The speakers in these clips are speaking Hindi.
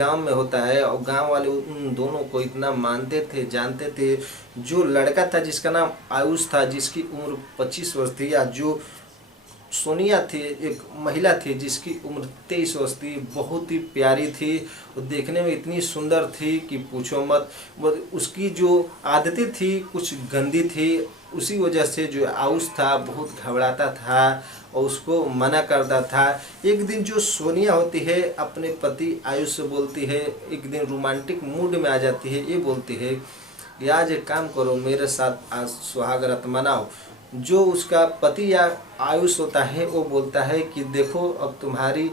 गांव में होता है और गांव वाले उन दोनों को इतना मानते थे, जानते थे। जो लड़का था जिसका नाम आयुष था, जिसकी उम्र 25 वर्ष थी, या जो सोनिया थी एक महिला थी जिसकी उम्र 23 वर्ष थी, बहुत ही प्यारी थी। वो देखने में इतनी सुंदर थी कि पूछो मत। उसकी जो आदतें थी कुछ गंदी थी, उसी वजह से जो आयुष था बहुत घबराता था और उसको मना करता था। एक दिन जो सोनिया होती है अपने पति आयुष से बोलती है, एक दिन रोमांटिक मूड में आ जाती है, ये बोलती है कि आज एक काम करो, मेरे साथ आज सुहाग रात मनाओ। जो उसका पति या आयुष होता है वो बोलता है कि देखो अब तुम्हारी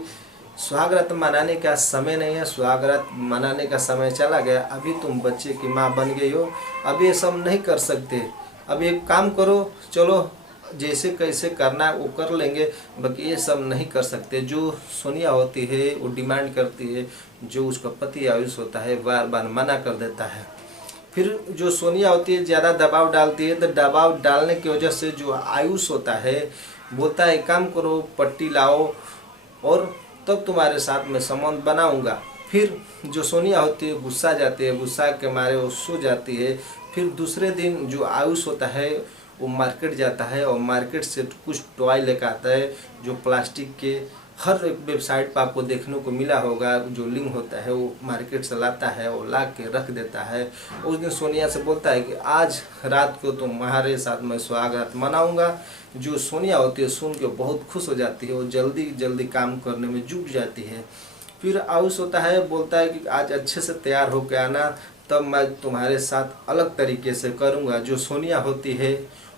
सुहाग रात मनाने का समय नहीं है, सुहाग रात मनाने का समय चला गया, अभी तुम बच्चे की माँ बन गई हो, अब ये सब नहीं कर सकते। अब एक काम करो, चलो जैसे कैसे करना है वो कर लेंगे, बाकी ये सब नहीं कर सकते। जो सोनिया होती है वो डिमांड करती है, जो उसका पति आयुष होता है बार बार मना कर देता है। फिर जो सोनिया होती है ज़्यादा दबाव डालती है, तो दबाव डालने की वजह से जो आयुष होता है बोलता है काम करो, पट्टी लाओ और तब तुम्हारे साथ में संबंध बनाऊंगा। फिर जो सोनिया होती है गुस्सा जाती है, गुस्सा के मारे वो सो जाती है। फिर दूसरे दिन जो आयुष होता है वो मार्केट जाता है और मार्केट से कुछ टॉय लेकर आता है, जो प्लास्टिक के हर एक वेबसाइट पर आपको देखने को मिला होगा, जो लिंक होता है वो मार्केट से लाता है और ला के रख देता है। उस दिन सोनिया से बोलता है कि आज रात को तुम्हारे साथ मैं सुहाग रात मनाऊंगा। जो सोनिया होती है सुन के बहुत खुश हो जाती है, वो जल्दी जल्दी काम करने में जुट जाती है। फिर आयुष होता है बोलता है कि आज अच्छे से तैयार होकर आना, तब मैं तुम्हारे साथ अलग तरीके से करूँगा। जो सोनिया होती है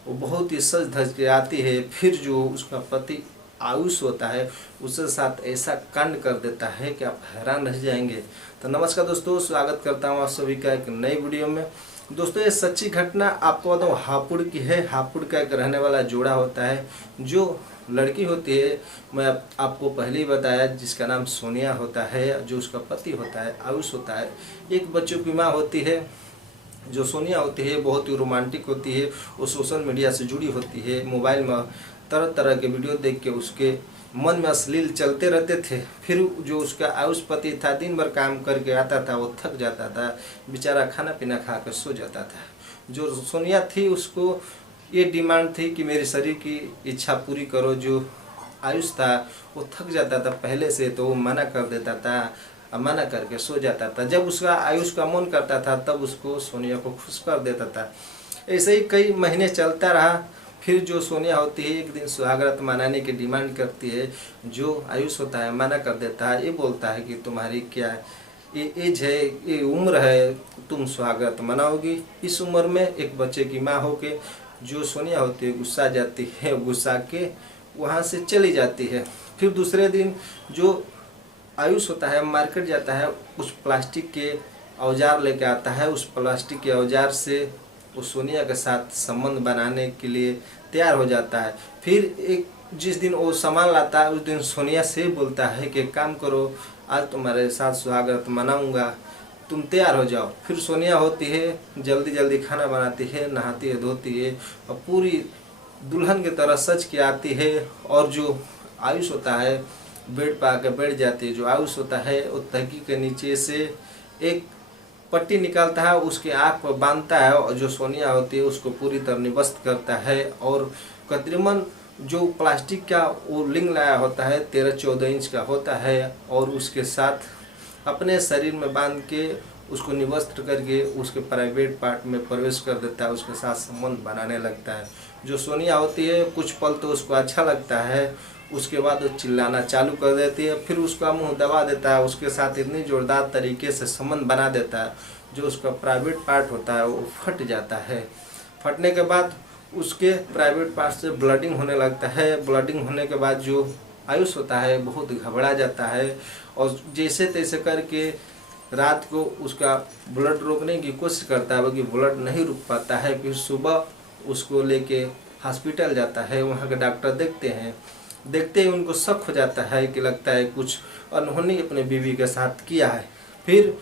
वो बहुत ही सज धज के आती है। फिर जो उसका पति आयुष होता है उसके साथ ऐसा कांड कर देता है कि आप हैरान रह जाएंगे। तो नमस्कार दोस्तों, स्वागत करता हूँ आप सभी का एक नई वीडियो में। दोस्तों ये सच्ची घटना आपको बताऊँ हापुड़ की है। हापुड़ का एक रहने वाला जोड़ा होता है। जो लड़की होती है मैं आपको पहले ही बताया, जिसका नाम सोनिया होता है, जो उसका पति होता है आयुष होता है, एक बच्चों की माँ होती है। जो सोनिया होती है बहुत ही रोमांटिक होती है, वो सोशल मीडिया से जुड़ी होती है। मोबाइल में तरह तरह के वीडियो देख के उसके मन में अश्लील चलते रहते थे। फिर जो उसका आयुष पति था दिन भर काम करके आता था, वो थक जाता था, बेचारा खाना पीना खा कर सो जाता था। जो सोनिया थी उसको ये डिमांड थी कि मेरे शरीर की इच्छा पूरी करो। जो आयुष था वो थक जाता था पहले से, तो वो मना कर देता था, मना करके सो जाता था। जब उसका आयुष का मन करता था तब उसको सोनिया को खुश कर देता था। ऐसे ही कई महीने चलता रहा। फिर जो सोनिया होती है एक दिन सुहाग रात मनाने की डिमांड करती है। जो आयुष होता है मना कर देता है, ये बोलता है कि तुम्हारी क्या ये एज है, ये उम्र है, तुम सुहाग रात मनाओगी। इस उम्र में एक बच्चे की माँ होके जो सोनिया होती है गुस्सा जाती है, गुस्सा के वहाँ से चली जाती है। फिर दूसरे दिन जो आयुष होता है मार्केट जाता है, कुछ प्लास्टिक के औजार लेके आता है। उस प्लास्टिक के औजार से वो सोनिया के साथ संबंध बनाने के लिए तैयार हो जाता है। फिर एक जिस दिन वो सामान लाता है उस दिन सोनिया से बोलता है कि काम करो, आज तुम्हारे साथ सुहाग रात मनाऊंगा, तुम तैयार हो जाओ। फिर सोनिया होती है जल्दी जल्दी खाना बनाती है, नहाती है, धोती है और पूरी दुल्हन की तरह सज के आती है। और जो आयुष होता है बेड पर आकर बैठ जाती है। जो आयुष होता है वो तकिए के नीचे से एक पट्टी निकालता है, उसके आँख पर बांधता है और जो सोनिया होती है उसको पूरी तरह निवस्त करता है। और कतरीबन जो प्लास्टिक का वो लिंग लाया होता है 13-14 इंच का होता है, और उसके साथ अपने शरीर में बांध के उसको निवस्त करके उसके प्राइवेट पार्ट में प्रवेश कर देता है, उसके साथ संबंध बनाने लगता है। जो सोनिया होती है कुछ पल तो उसको अच्छा लगता है, उसके बाद वो चिल्लाना चालू कर देती है। फिर उसका मुंह दबा देता है, उसके साथ इतनी जोरदार तरीके से संबंध बना देता है, जो उसका प्राइवेट पार्ट होता है वो फट जाता है। फटने के बाद उसके प्राइवेट पार्ट से ब्लडिंग होने लगता है। ब्लडिंग होने के बाद जो आयुष होता है बहुत घबरा जाता है और जैसे तैसे करके रात को उसका ब्लड रोकने की कोशिश करता है, बाकी ब्लड नहीं रुक पाता है। फिर सुबह उसको लेके हॉस्पिटल जाता है। वहाँ के डॉक्टर देखते ही उनको शक हो जाता है कि लगता है कुछ अनहोनी अपने बीवी के साथ किया है। फिर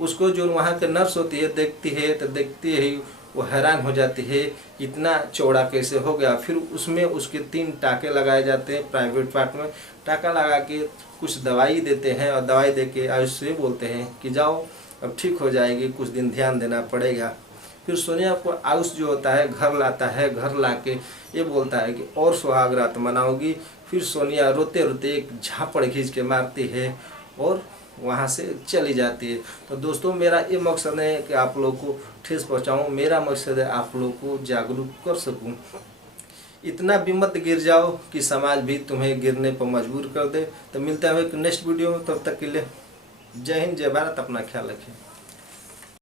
उसको जो वहाँ के नर्स होती है देखती है, तो देखती ही वो हैरान हो जाती है इतना चौड़ा कैसे हो गया। फिर उसमें उसके 3 टाँके लगाए जाते हैं प्राइवेट पार्ट में। टाँका लगा के कुछ दवाई देते हैं और दवाई दे के आयुष से बोलते हैं कि जाओ अब ठीक हो जाएगी, कुछ दिन ध्यान देना पड़ेगा। फिर सोनिया को आयुष जो होता है घर लाता है, घर लाके ये बोलता है कि और सुहाग रात मनाओगी। फिर सोनिया रोते रोते एक झापड़ खींच के मारती है और वहाँ से चली जाती है। तो दोस्तों मेरा ये मकसद है कि आप लोग को ठेस पहुँचाऊँ, मेरा मकसद है आप लोग को जागरूक कर सकूँ। इतना भी मत गिर जाओ कि समाज भी तुम्हें गिरने पर मजबूर कर दे। तो मिलता है एक नेक्स्ट वीडियो में, तब तक के लिए जय हिंद, जय भारत, अपना ख्याल रखें।